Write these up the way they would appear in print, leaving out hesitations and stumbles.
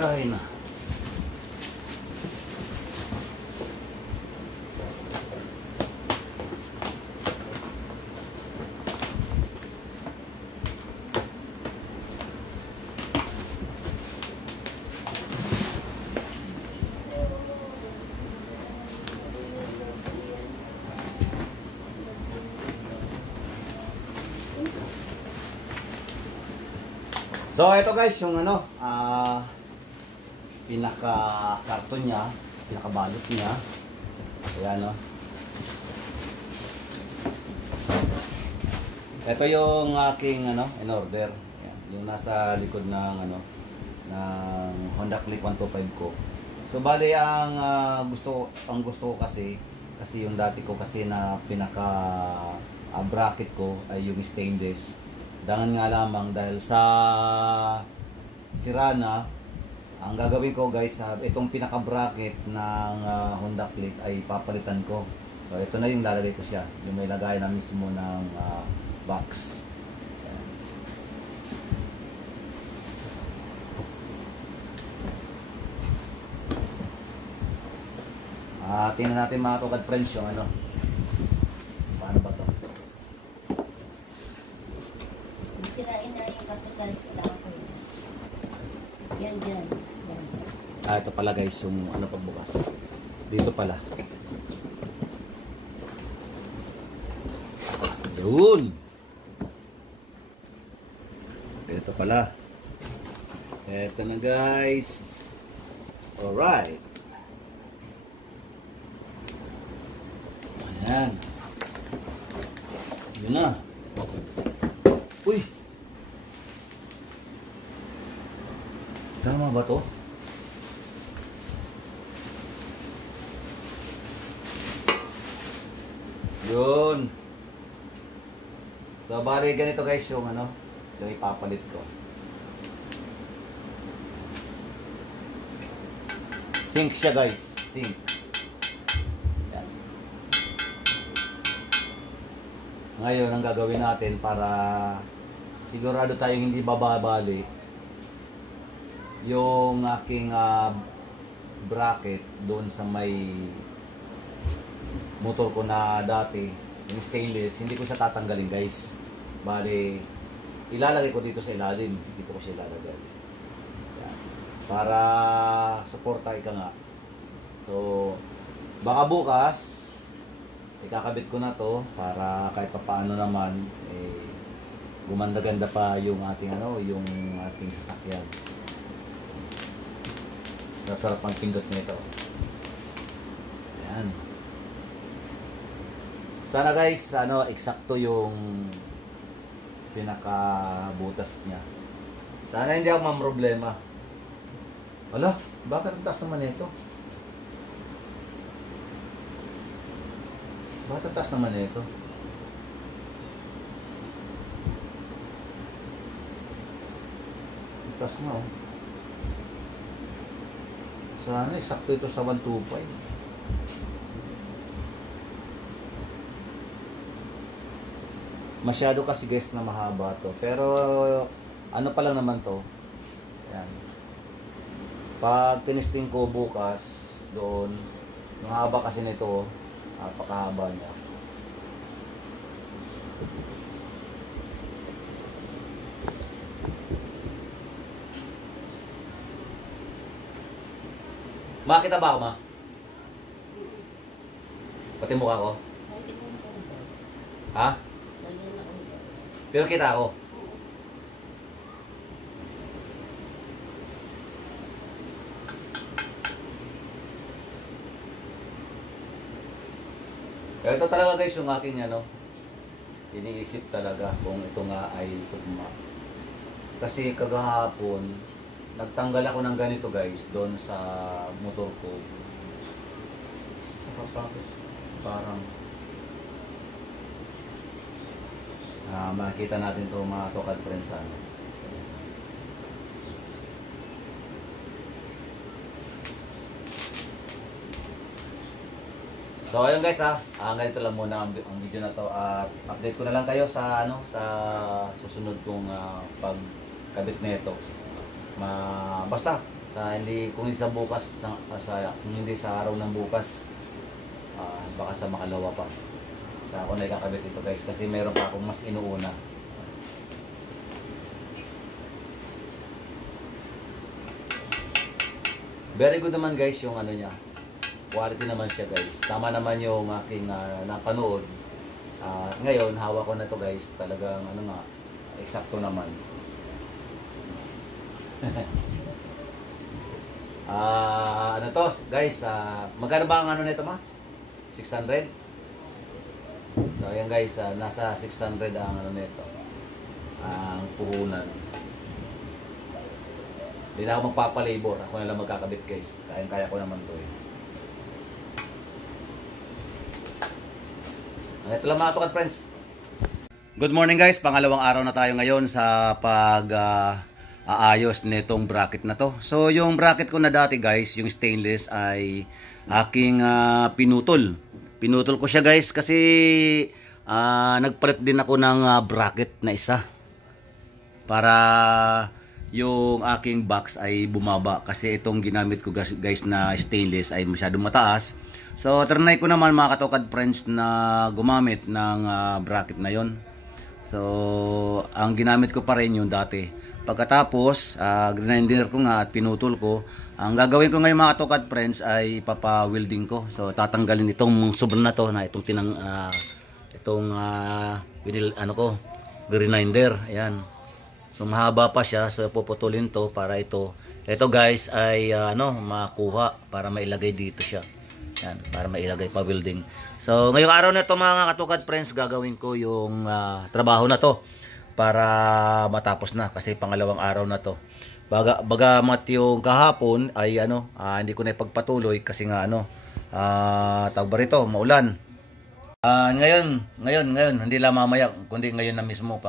Ay na. So ito guys yung ano, pinaka-karton niya, pinaka-balot niya. Ayan o. Ito yung aking ano, in order. Ayan, yung nasa likod ng ano, ng Honda Click 125 ko. So bali ang gusto ko kasi yung dati ko kasi na pinaka bracket ko ay yung stainless. Dangan nga lamang dahil sa sira na, ang gagawin ko guys, itong pinaka bracket ng Honda Click ay papalitan ko. So ito na yung lalagay ko siya, yung may lagay na mismo ng box. Tingnan natin mga tukad friends yung ano, paano ba to? Sirain na yung katutal ko. Yan, yan. Ito pala guys, yung ano pagbukas. Dito pala. Yun! Ito pala. Ito na guys. Alright. Ayan. Yun na. Uy! Tama ba to? Yun. So bali ganito guys yung ano, yung ipapalit ko. Sink siya guys, sink. Yan. Ngayon ang gagawin natin para sigurado tayong hindi bababali yung aking bracket doon sa may motor ko na dati, yung stainless, hindi ko siya tatanggalin guys. Bali, ilalagay ko dito sa ilalim. Dito ko siya ilalagay. Yan. Para suporta ika nga. So, baka bukas, ikakabit ko na to para kahit paano naman, gumanda-ganda pa yung ating ano, yung ating sasakyan. Sarap ang pindot nito. Yan. Sana guys, ano, eksakto yung pinaka-butas niya. Sana hindi ako mamroblema. Wala, bakit ang taas naman ito? Bakit ang taas naman ito? Ang taas nga oh. Sana eksakto ito sa 125. Masyado kasi guys na mahaba to. Pero ano pa lang naman to. Ayan. Pag tinisting ko bukas doon, ang haba kasi nito, napakahaba niya. Makita ba ako ma? Pati mukha ko? Ha? Pero kita ako. Pero ito talaga guys yung aking ano, iniisip talaga kung ito nga ay tugma. Kasi kagahapon, nagtanggal ako ng ganito guys doon sa motor ko. Sa kapakis, parang makita natin ito mga tokad friends. So ayun guys ganito lang muna ang video na to at update ko na lang kayo sa ano sa susunod kong pagkabit nito. Basta Kung hindi sa bukas, kung hindi sa araw ng bukas, baka sa makalawa pa. Sa ako na ikakabit ito guys, kasi meron pa akong mas inuuna. Very good naman guys yung ano niya. Quality naman siya guys. Tama naman yung aking napanood. Ngayon, hawak ko na to guys. Talagang ano nga, eksakto naman. Ano to guys, magkano ba ang ano nito ma? 600? So ayan guys, nasa 600 ang ano nito. Ang puhunan. Hindi na ako magpapalabor. Ako na lang magkakabit guys. Kaya ko naman to eh. Ito lang mga tukad friends. Good morning guys. Pangalawang araw na tayo ngayon sa aayos nitong bracket na to. So yung bracket ko na dati guys, yung stainless ay aking pinutol. Pinutol ko siya guys kasi nagpalit din ako ng bracket na isa. Para yung aking box ay bumaba kasi itong ginamit ko guys na stainless ay masyadong mataas. So trinay ko naman mga katokad friends na gumamit ng bracket na yon. So ang ginamit ko pa rin yung dati. Pagkatapos grinder ko nga at pinutol ko, ang gagawin ko ngayon mga katokad friends ay ipapa-welding ko. So tatanggalin itong sobra na to na itong grinder. Ayan. So mahaba pa siya, so puputulin to para ito guys ay makuha para mailagay dito siya. Yan, para mailagay pa welding. So ngayong araw na to mga katukad friends, gagawin ko yung trabaho na to para matapos na kasi pangalawang araw na to. Bagamat yung kahapon ay hindi ko na ipagpatuloy kasi nga tawag ba rito, maulan. Ngayon hindi lang mamaya kundi ngayon na mismo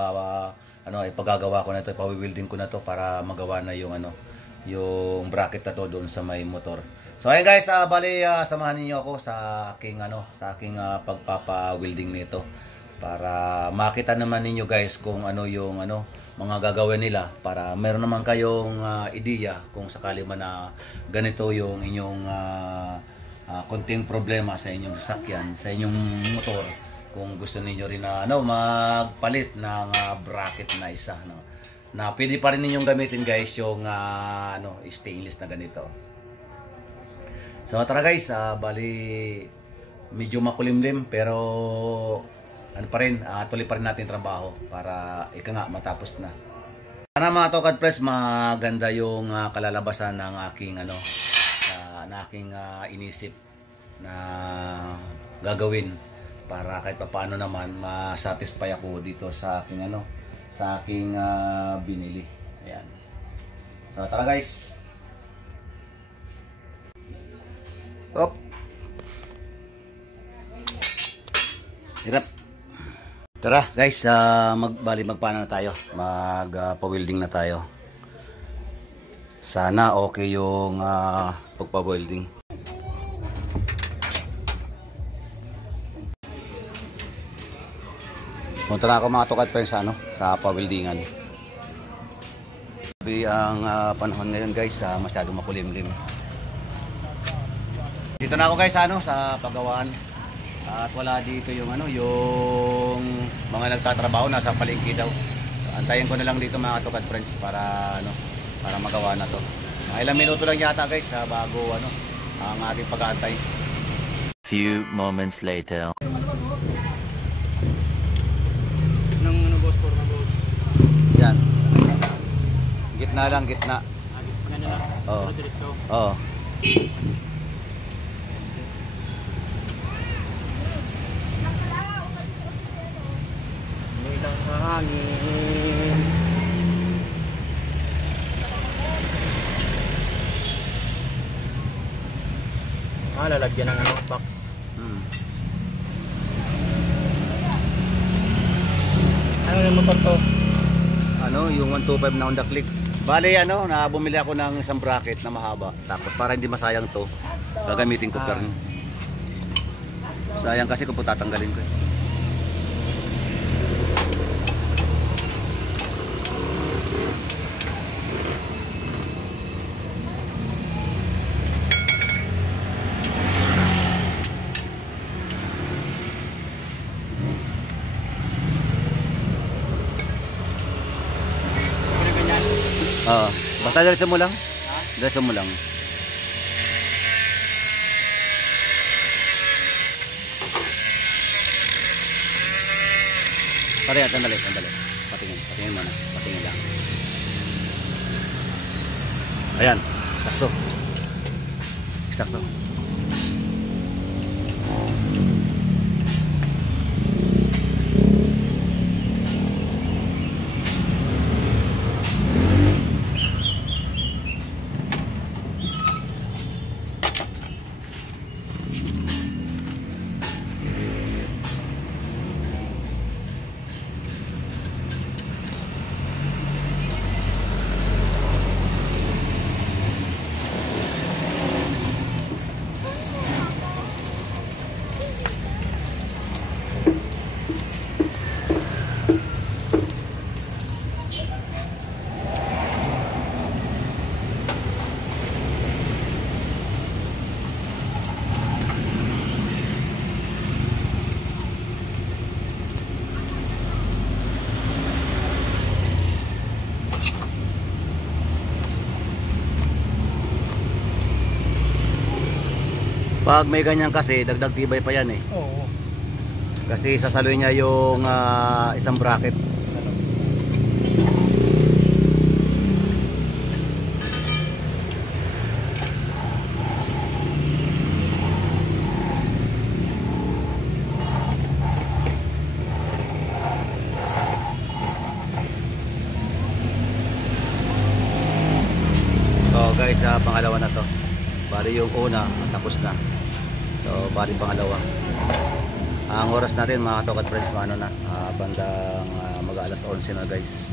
ipagagawa ko na ito, ipawi-welding ko na to para magawa na yung yung bracket na to doon sa may motor. So ayun guys, bali samahan niyo ako sa aking pagpapa-welding nito para makita naman ninyo guys kung yung mga gagawin nila para meron naman kayong ideya kung sakali man na ganito yung inyong konting problema sa inyong sasakyan, sa inyong motor. Kung gusto niyo rin na magpalit ng bracket na isa na pwede pa rin ninyong gamitin guys yung stainless na ganito. So tara guys, bali medyo makulimlim pero tuloy pa rin natin trabaho para matapos na. Sana mga tokad press, maganda yung kalalabasan ng aking aking inisip na gagawin para kahit paano naman ma-satisfy ako dito sa aking binili. Ayan. So tara guys. Op. Hirap. Tara guys, magpaano na tayo. Pa-welding na tayo. Sana okay yung pagpa-welding. Punta na ako mga tukad friends sa pa-weldingan. Sabi ang panahon ngayon guys, masyadong makulimlim. Dito na ako guys sa paggawaan. At wala dito yung yung mga nagtatrabaho nasa palengke daw. So, antayin ko na lang dito mga tukad friends para para magawa na to. Ilang minuto lang yata guys bago ang ating pag-aantay. Few moments later. Yan. Gitna lang, gitna. Ganyan lang. Oo. Diretso. Oo. May lang hangin. Lalagyan ng box. Ano yung motor to? Yung 125 na Honda Click. Bale bumili ako ng isang bracket na mahaba. Tapos para hindi masayang to, gagamitin ko pa rin. Sayang kasi kung tatanggalin ko. Oo. Basta diretso mo lang. Diretso mo lang. Pare, sandali. Patingin mo na. Patingin lang. Ayan, eksakto. Pag may ganyan kasi, dagdag tibay pa yan eh. Oo. Kasi sasaloy niya yung isang bracket. So guys, pangalawa na to. Bali yung una, tapos na. So bali pangalawa. Ang oras natin mga Tokad friends, bandang mag-alas 11 na guys.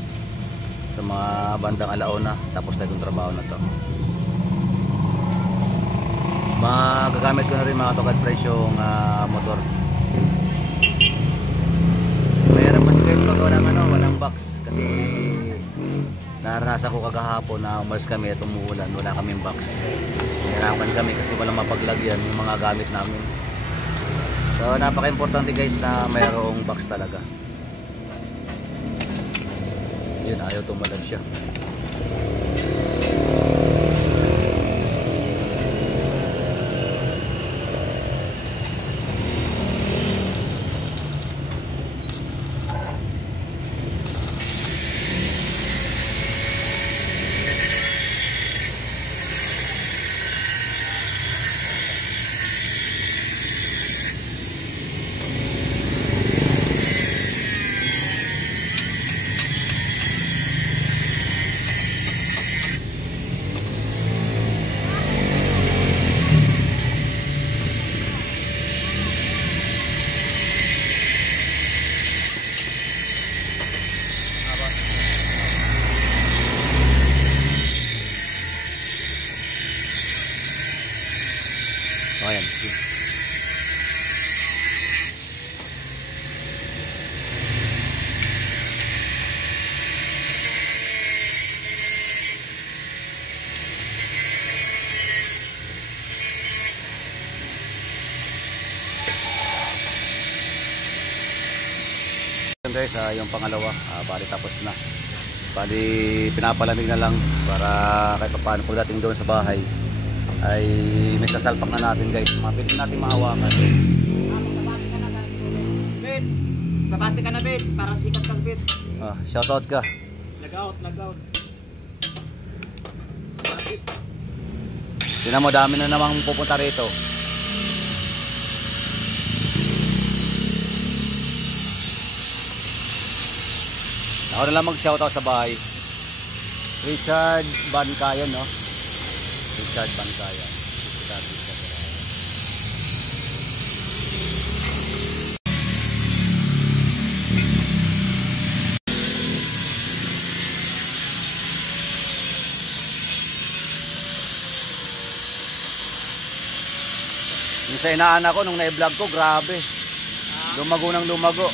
Sa mga bandang alauna, tapos na itong trabaho na to. Magagamit ko na rin mga Tokad friends yung motor. Mayroon kasi guys pag walang box. Kasi naranasan ko kagahapon na umalis kami at umuulan, wala kaming box. Hirapan kami kasi walang mapaglagyan yung mga gamit namin. So napaka-importante guys na mayroong box talaga. Yun, ayaw tumalab siya. Ayan. Guys, yung pangalawa, bali tapos na. Bali pinapalamig na lang para kahit paano pagdating doon sa bahay ay may sasalpak na natin guys. Mapilit natin mahawakan. Bet, babati ka na Bet, para sikat kang Bet. Shoutout ka. Lag-out. Tingnan mo, dami na namang pupunta rito. Ako na lang mag-shoutout sa bahay. Richard Bancayan, no? Richard Bancayan. Yung sa inaanak ko, nung na-vlog ko, grabe. Lumago ng lumago.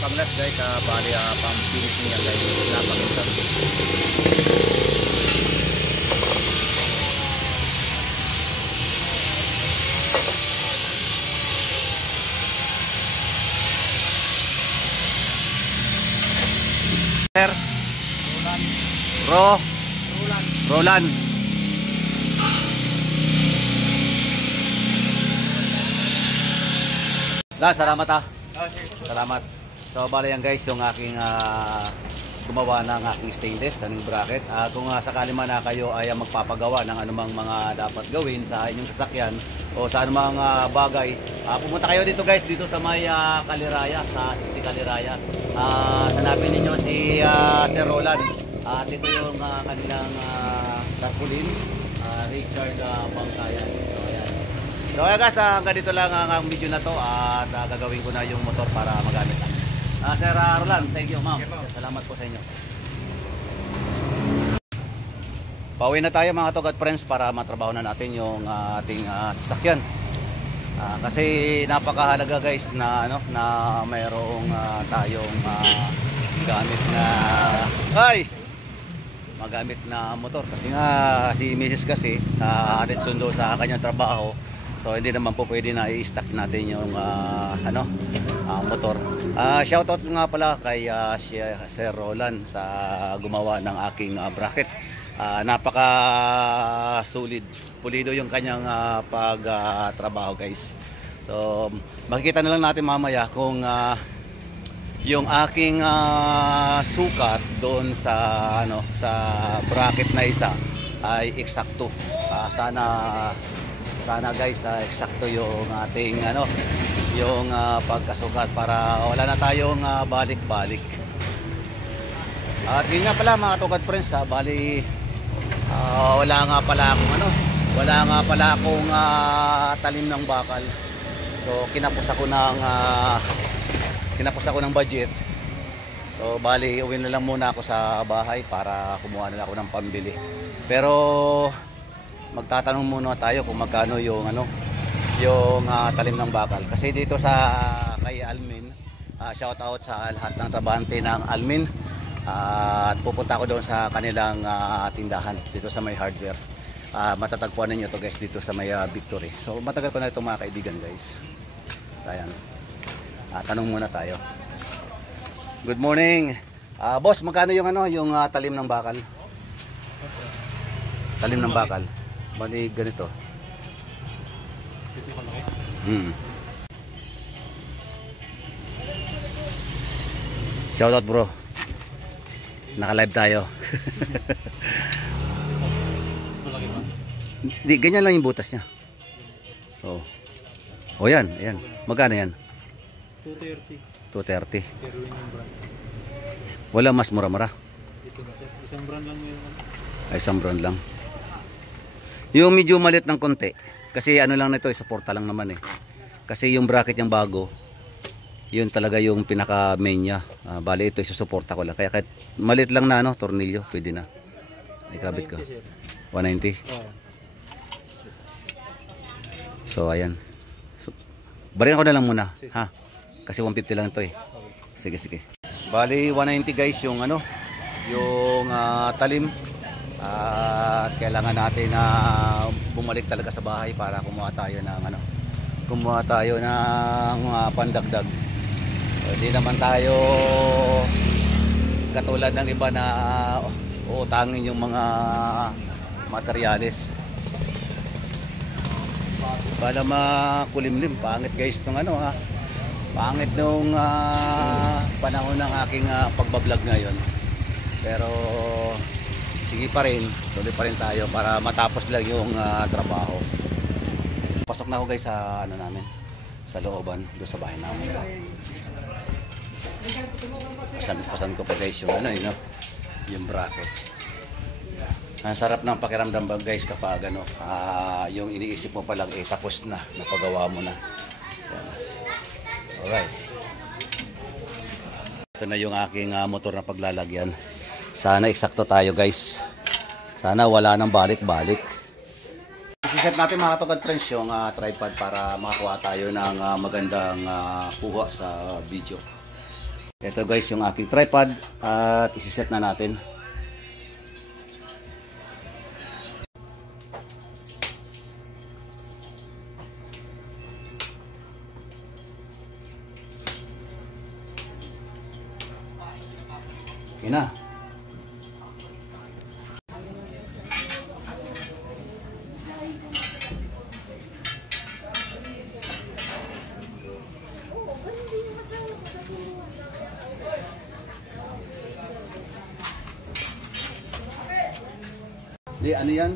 Pang-last guys, bali pang-finishing yan guys. Napakita. Master? Roland. Salamat ha. Salamat. So bali yan guys, yung aking gumawa ng aking stainless ng bracket. Kung sakali man na kayo ay magpapagawa ng anumang mga dapat gawin sa inyong sasakyan o sa anumang bagay, pumunta kayo dito guys, dito sa may Kaliraya, sa 60 Kaliraya. Hanapin ninyo si Sir Roland. At ito yung kanilang tarpaulin, Richard Bangkayan. So ayan guys, hanggang dito lang ang video na to at gagawin ko na yung motor para magamit lang. Sir Roland, thank you ma'am. Salamat po sa inyo. Pauwi na tayo mga Tugad Friends para matrabaho na natin yung ating sasakyan. Kasi napakahalaga guys na na mayroong tayong magamit na motor, kasi nga si Mrs. kasi atin sundo sa kanyang trabaho. So hindi naman po pwede na i-stack natin yung motor. Shoutout nga pala kay Sir Roland sa gumawa ng aking bracket. Napaka solid, pulido yung kanyang pagtrabaho guys. So makikita na lang natin mamaya kung yung aking sukat doon sa bracket na isa ay eksakto. Sana guys, eksakto yung ating yung pagkasukat para wala na tayong balik-balik. At yun nga pala mga Tugad Friends, bali wala nga pala akong talim ng bakal. So kinapos ako ng budget. So bali uwi na lang muna ako sa bahay para kumuha na lang ako ng pambili. Pero magtatanong muna tayo kung magkano yung talim ng bakal. Kasi dito sa kay Almin, shout out sa lahat ng trabahante ng Almin. At pupunta ako doon sa kanilang tindahan dito sa may hardware. Matatagpuan ninyo to guys dito sa may Victory. So matagal ko na ito mga kaibigan guys. Ayan. Tanong muna tayo. Good morning. Boss, magkano yung yung talim ng bakal? Talim ng bakal. Bali ganito. Shoutout bro. Naka-live tayo. Di, ganyan lang yung butas niya. Oh. Oh yan, ayan. Magkano yan? 230. 230. Wala mas mura-mura. Isang brand lang yun. Isang brand lang. Yung medyo malit ng konti. Kasi lang nito, suporta lang naman eh. Kasi yung bracket yung bago, yun talaga yung pinaka main niya. Bali ito isusuporta ko lang. Kaya kahit malit lang na tornilyo, pwede na. Ikabit ko. 190. So ayan. So, barikan ko na lang muna, ha. Kasi 150 lang ito eh. Sige. Bali 190 guys yung yung talim. At kailangan natin na bumalik talaga sa bahay para kumuha tayo ng pandagdag. Hindi naman tayo katulad ng iba na utangin yung mga materyales para makulimlim. Pangit guys nung pangit nung panahon ng aking pagbablog ngayon. Pero sige pa rin, tuloy pa rin tayo para matapos lang yung trabaho. Pasok na ako guys sa namin, sa looban, doon sa bahay namin. Pasan ko pa guys yung yung bracket. Ang sarap ng pakiramdam guys kapag yung iniisip mo pa lang tapos na, napagawa mo na. Alright. Ito na yung aking motor na paglalagyan. Sana eksakto tayo guys. Sana wala nang balik-balik. Isiset natin mga Tugad Friends yung tripod para makakuha tayo ng magandang kuha sa video. Ito guys yung aking tripod at isiset na natin. Yun na. Di, ano yan?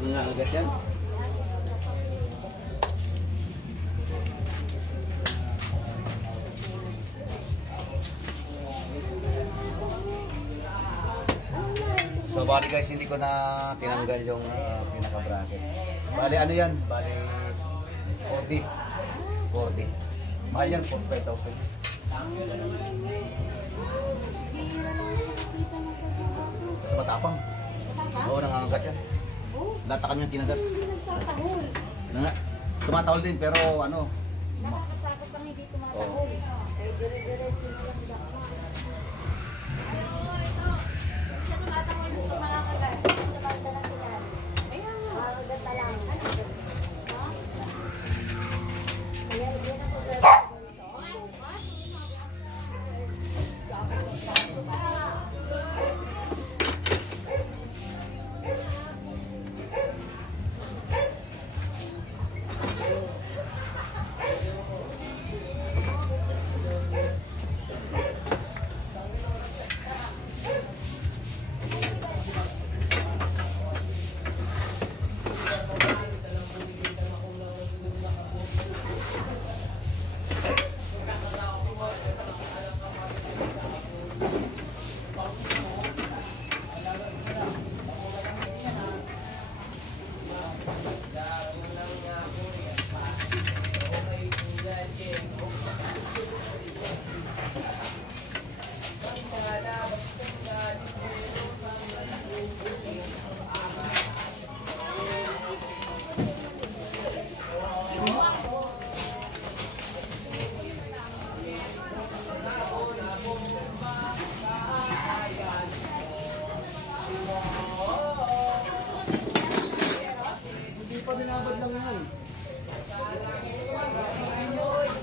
Mga agad yan? So bali guys, hindi ko na tinanggal yung pinaka-bracket. Bali ano yan? Bali 40. 40. Mahal yan, 45,000. Kasi matapang. Oo, nangangagat yan. Latakan niya kinagat. Tumatahol din pero ano. Nakakatakot pang hindi tumatahol. Eh, dire-diretso na lang dapat. Siya tumatahol dito malakagat. Tumatahol na sila. Ayun nga. Malakagat na lang. Ano ito? Ha? Ayan, yun ako gagawin.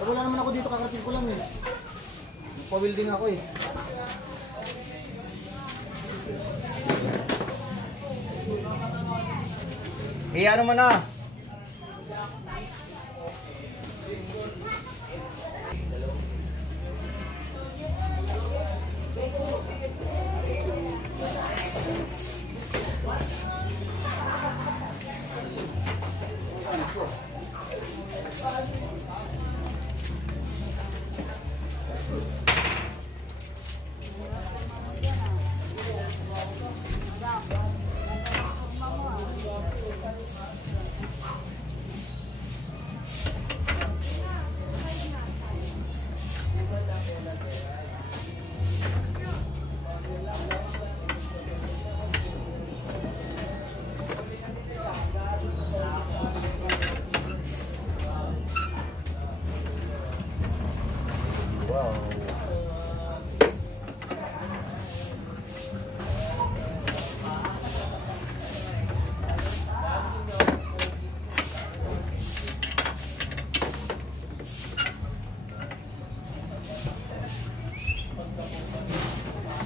Wala naman ako dito, kakarating ko lang eh. Pa-welding ako eh. Ano mo na?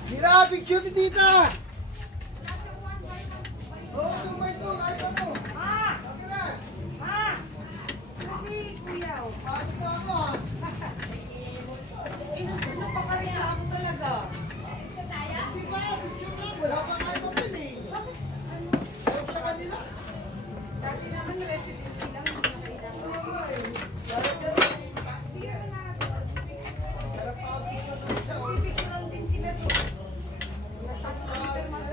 Tira, picture ni tita! Oo, tumay to, kahit ako. Okay na. Kasi kuya, Paano pa ako? inutunan pa ka rin ako talaga. Di ba, picture lang, wala pa kayo papel eh. Ayaw sa kanila. Dati naman residency lang, hindi na kailangan. Oo nga eh. Sarap yan eh. Sarap pa ako dito na siya. Pipicturean din sila doon. Natapos sa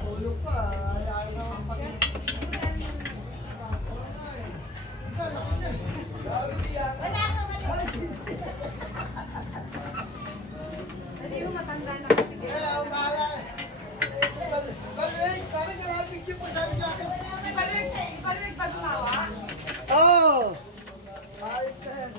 Tulog pa, ayaw na ang pati. Hindi mo matanda na kasi. Parang galapig yung sabi sa akin. Ibalik pa gumawa? Oo! Ayos na yan.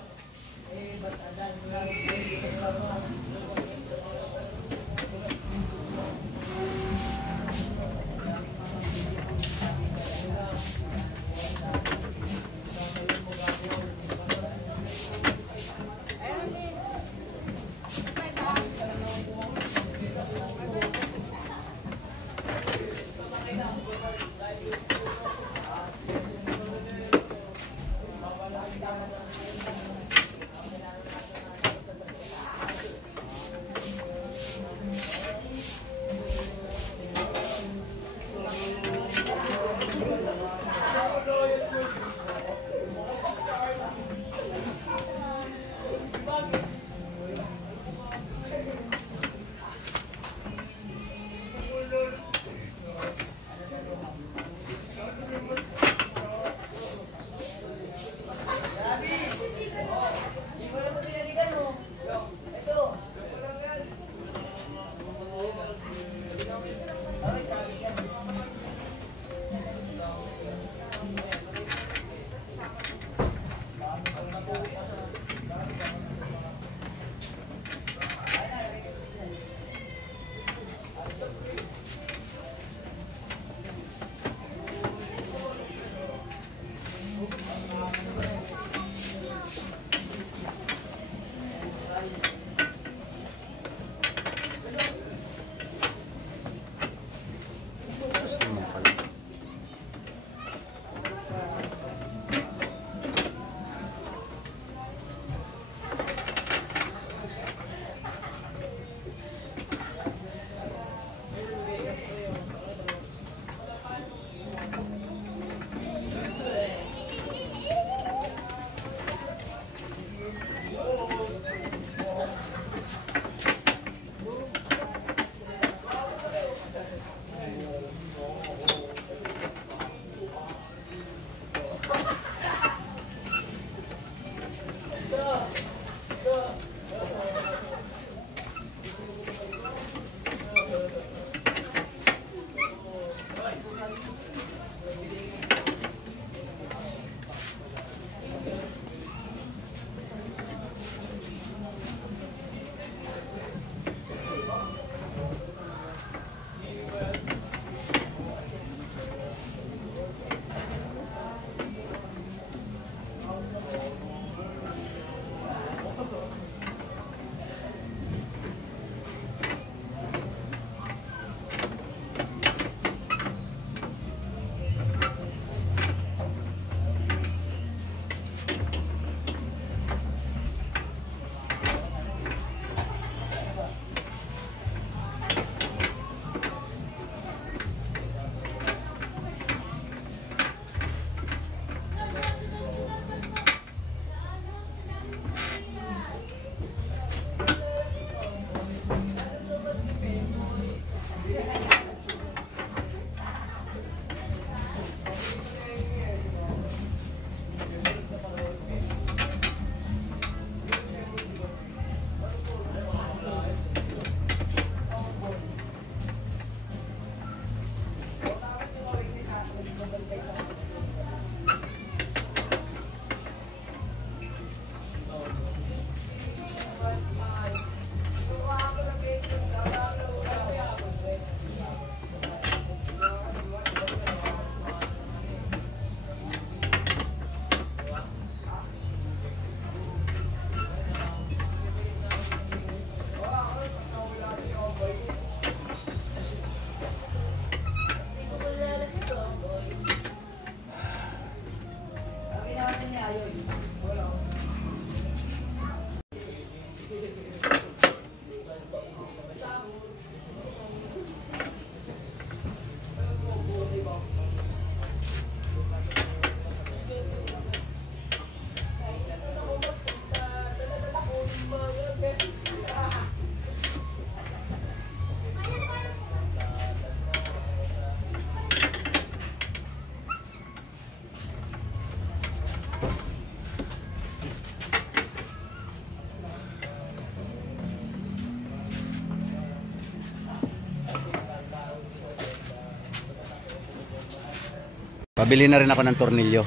Pabili na rin ako ng tornilyo.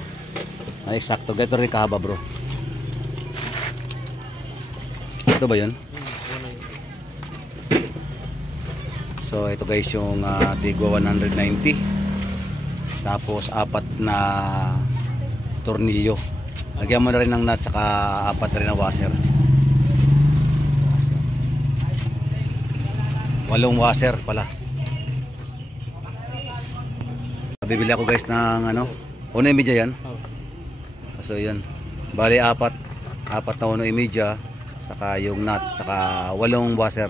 Ay, eksakto. Ganito rin kahaba, bro. Ito ba yun? So, ito guys yung Tigwa 190. Tapos, 4 na tornilyo. Lagyan mo na rin ng nut, saka 4 na rin na washer. 8 washer pala. Bibili ako guys ng ano, 1.5 yan. So yun, bali 4 na 1.5, saka yung nut, saka 8 washer.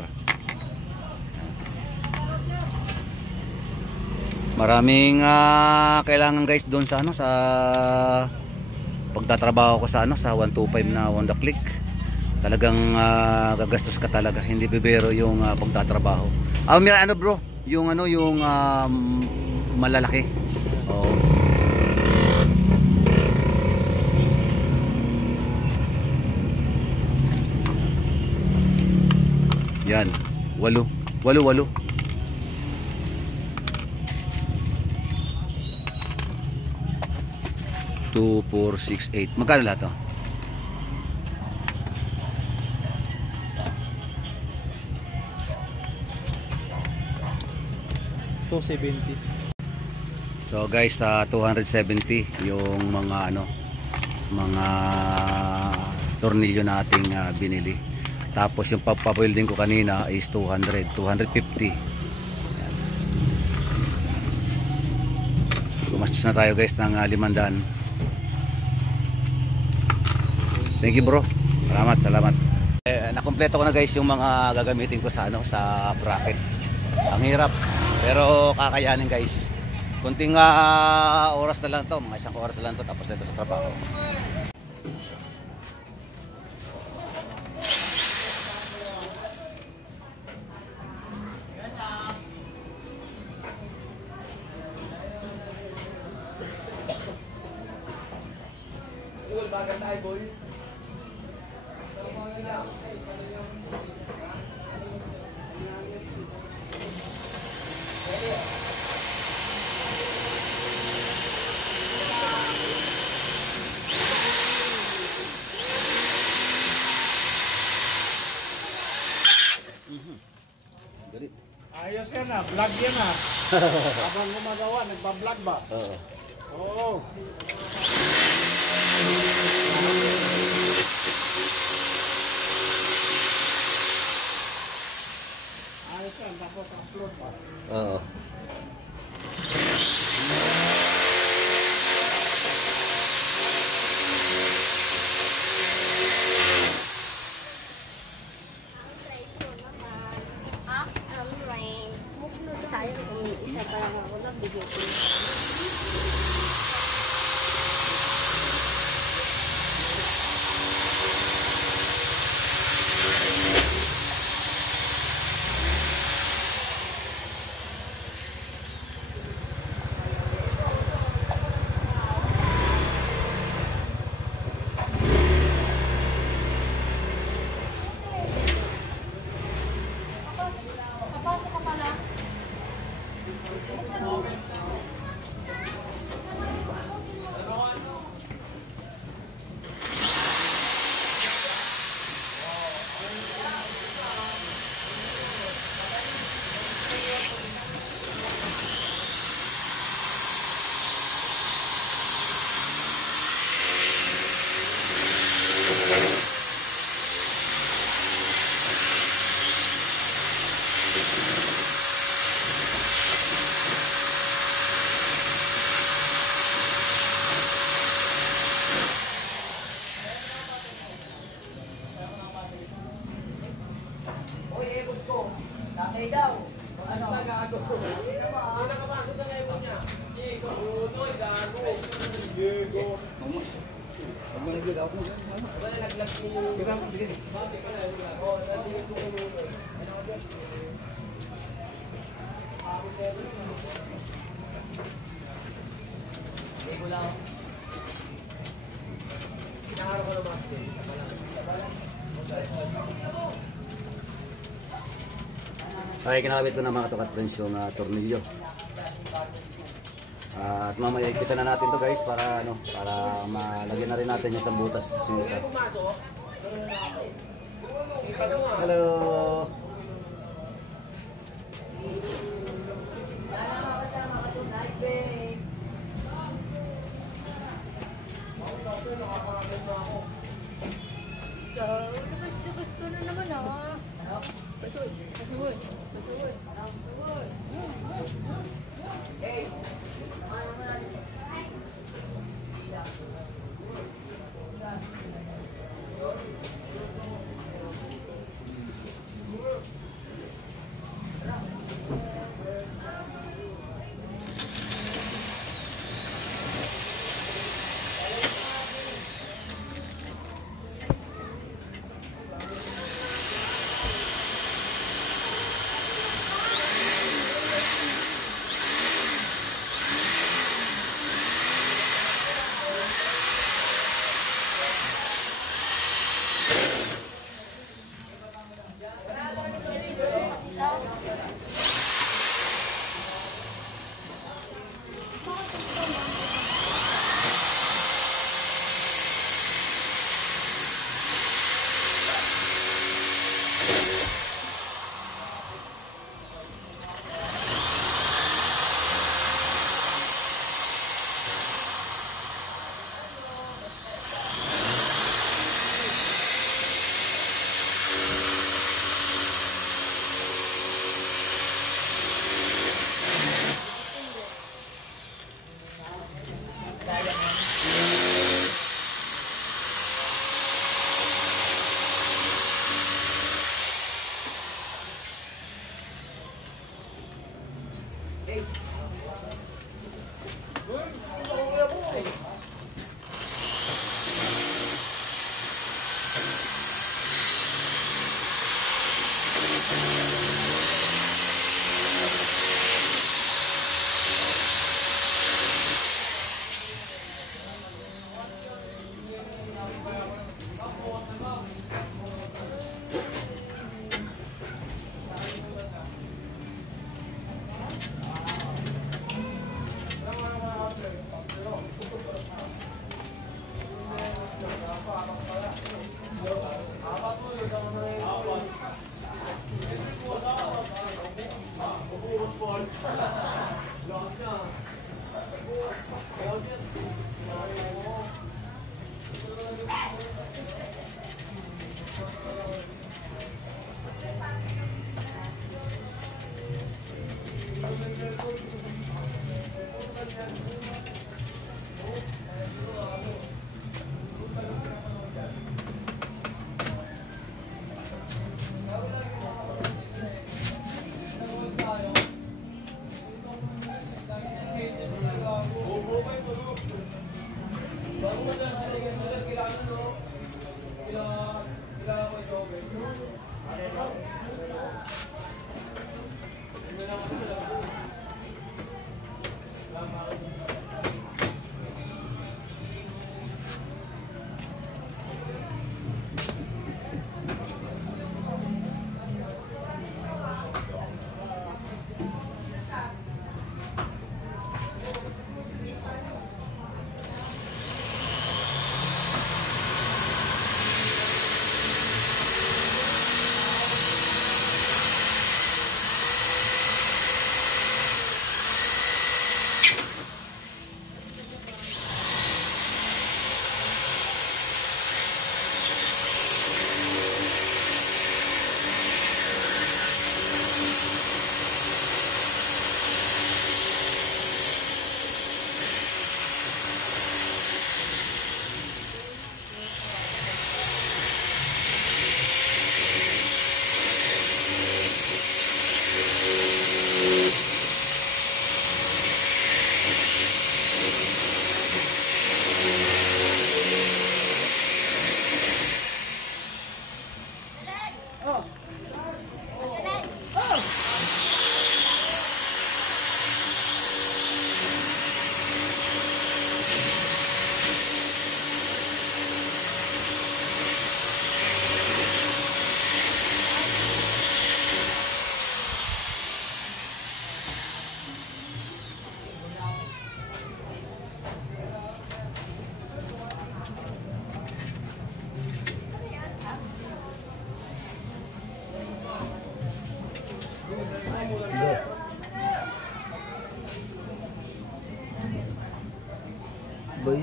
Maraming kailangan guys doon sa ano, sa pagtatrabaho ko sa ano, sa 125 na Honda Click. Talagang gagastos ka talaga, hindi bibiro yung pagtatrabaho. May ano bro, yung ano, yung malalaki. Oo. Yan, 8. 2, 4, 6, 8. Magkano lahat to? So guys, 270 yung mga ano, mga tornilyo nating binili. Tapos yung pagpabuilding ko kanina is 250. Ayan. Gumastos na tayo guys ng 500. Thank you bro. Salamat. Nakumpleto ko na guys yung mga gagamitin ko sa ano, sa bracket. Ang hirap, pero kakayanin guys. Kunting oras na lang to, mga 1 oras na lang to, tapos na ito sa trabaho. Ayos yan na, vlog yan na. Habang gumagawa, nagpa-vlog ba? Oo. Oo. Ayos yan, tapos upload ba? Oo. Sayang kung isa pa lang ako nabigay ko. Okay, kinakabit ko na mga tukat friends yung tornilyo. At mamaya kita na natin to guys para ano, para malagyan na rin natin yung isang butas yung isa. Hello. So, labas ko na naman ah. Pasuy, pasuy, pasuy, pasuy.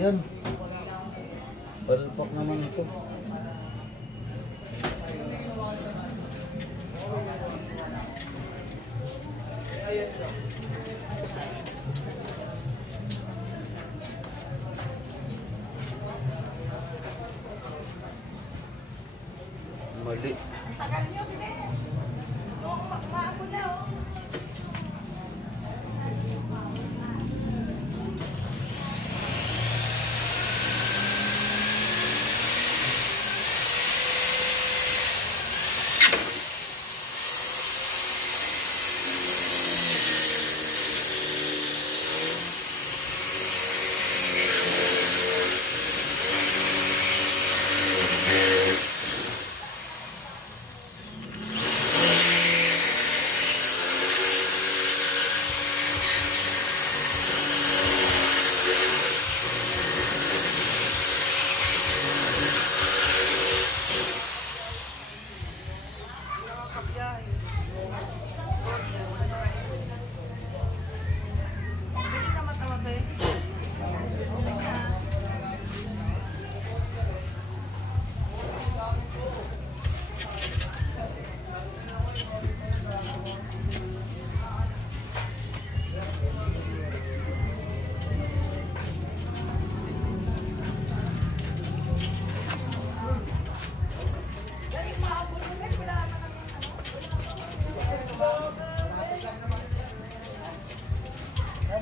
yan. Palpak naman ito. Mali.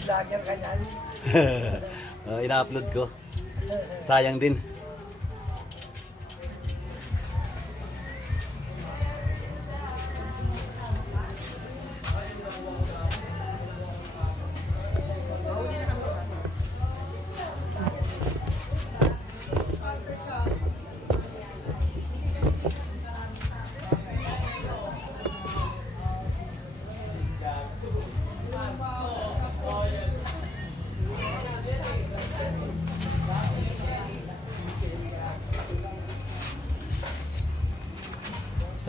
Vlogger ka niyan. Ina-upload ko. Sayang din.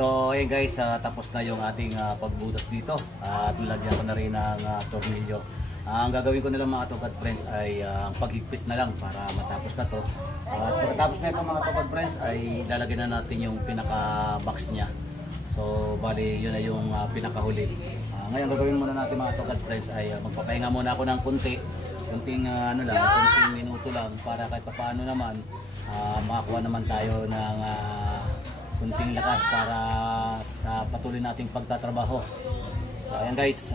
So ayun guys, tapos na yung ating pagbutas dito at nilagyan ko na rin ng tornilyo. Ang gagawin ko na lang mga Tokad Friends ay paghigpit na lang para matapos na to. At pagkatapos na ito mga Tokad Friends ay lalagyan na natin yung pinaka-box niya. So bali yun na yung pinakahuli. Ngayon gagawin muna natin mga Tokad Friends ay magpapahinga muna ako ng kunting minuto lang para kahit paano naman makakuha naman tayo ng kunting lakas para sa patuloy nating pagtatrabaho. So ayan guys,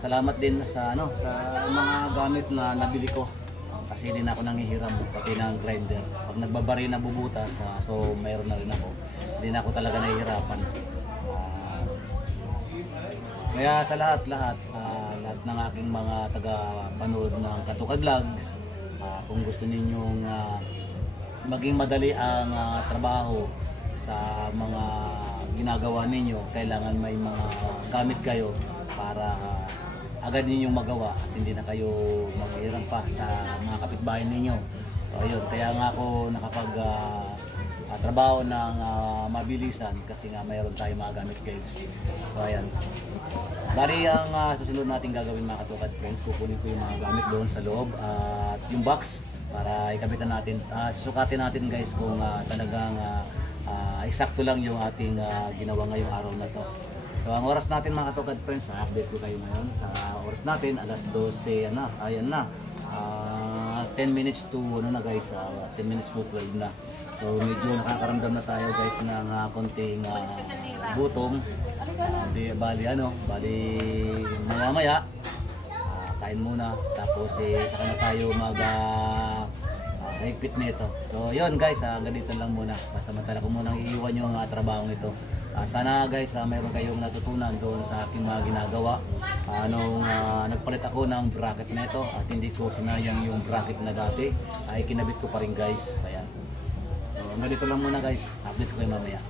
salamat din sa mga gamit na nabili ko kasi hindi na ako nanghihiram pati ng grinder. Pag nagbabari na bubutas, so mayroon na rin ako. Hindi na ako talaga nahihirapan. Kaya sa lahat ng aking mga taga-panood ng Katokad Vlogs, kung gusto ninyong maging madali ang trabaho sa mga ginagawa ninyo, kailangan may mga gamit kayo para agad ninyong magawa at hindi na kayo maghiram pa sa mga kapitbahay ninyo. So ayun, kaya nga ako trabaho ng mabilisan kasi nga mayroon tayong mga gamit guys. So ayan. Bali ang susunod natin gagawin mga Katokad Friends, kukunin ko yung mga gamit doon sa loob at yung box para ikabitan natin, susukatin natin guys kung talagang eksakto lang yung ating ginawa ngayong araw na to. So ang oras natin mga Katokad Friends, update ko kayo ngayon sa oras natin, alas 12 ayan na, 10 minutes to 10 minutes to 12 na. So medyo nakakaramdam na tayo guys ng konting gutom. Bali maya kain muna tapos saka na tayo higpit nito. So yun guys, ganito lang muna. Basta mantala ko munang iiwan yung trabaho nito. Sana guys, mayroon kayong natutunan doon sa aking mga ginagawa. Nung nagpalit ako ng bracket nito at hindi ko sinayang yung bracket na dati, ay kinabit ko pa rin guys. Ayan. So ganito lang muna guys. Update ko kayo mamaya.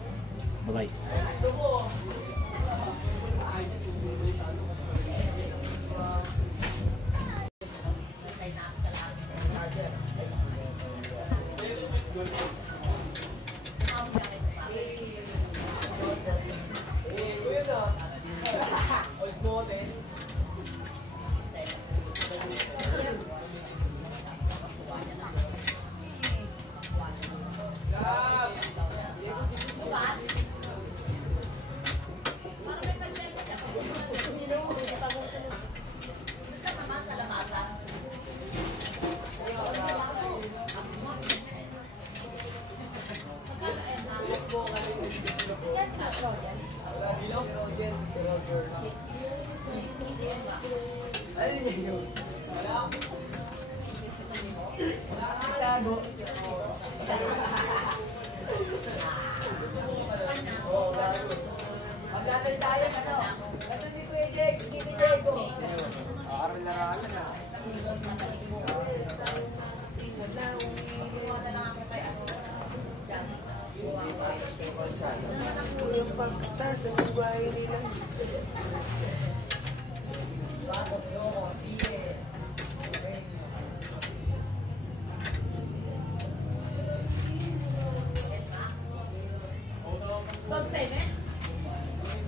Bye bye.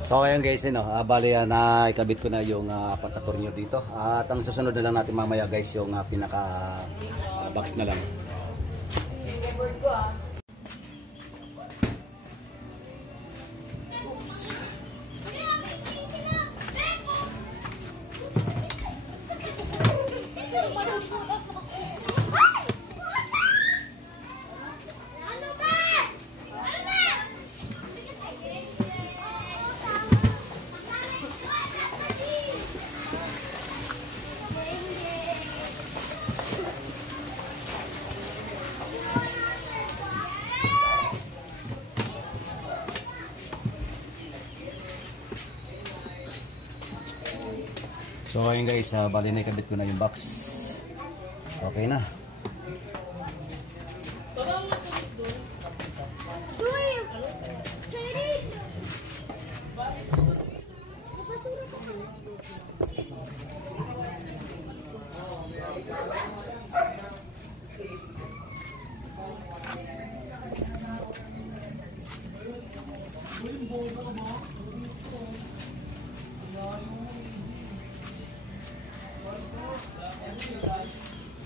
So ayan guys, bali na ikabit ko na yung apat na tornyo dito. At ang susunod na lang natin mamaya guys yung pinaka box na lang. So ayun guys, bali na ikabit ko na yung box. Okay na.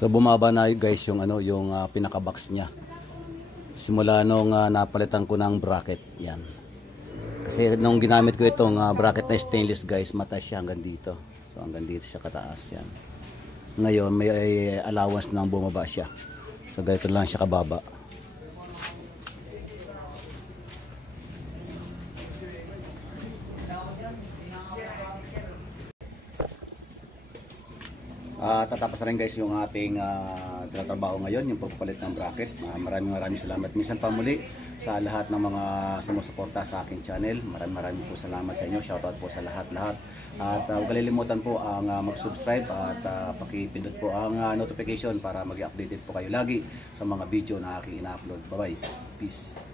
So bumaba na guys yung yung pinaka-box niya. Simula nung napalitan ko ng bracket, 'yan. Kasi nung ginamit ko itong bracket na stainless guys, mataas siya hanggang dito. So hanggang dito siya kataas 'yan. Ngayon may allowance nang bumaba siya. So ganito lang siya kababa. Tatapos na rin guys yung ating trabaho ngayon, yung pagpapalit ng bracket. Maraming salamat minsan pa muli sa lahat ng mga sumusuporta sa aking channel. Maraming po salamat sa inyo. Shoutout po sa lahat-lahat. At huwag kalilimutan po ang mag-subscribe at pakipindot po ang notification para mag-updated po kayo lagi sa mga video na aking ina-upload. Bye-bye. Peace.